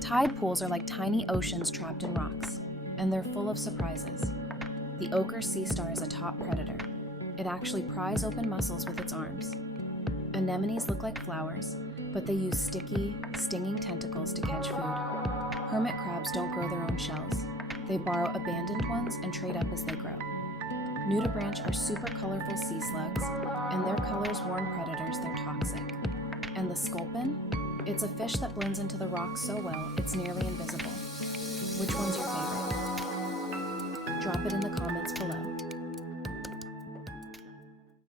Tide pools are like tiny oceans trapped in rocks, and they're full of surprises. The ochre sea star is a top predator. It actually pries open mussels with its arms. Anemones look like flowers, but they use sticky, stinging tentacles to catch food. Hermit crabs don't grow their own shells. They borrow abandoned ones and trade up as they grow. Nudibranch are super colorful sea slugs, and their colors warn predators they're toxic. And the sculpin? It's a fish that blends into the rocks so well it's nearly invisible. Which one's your favorite? Drop it in the comments below.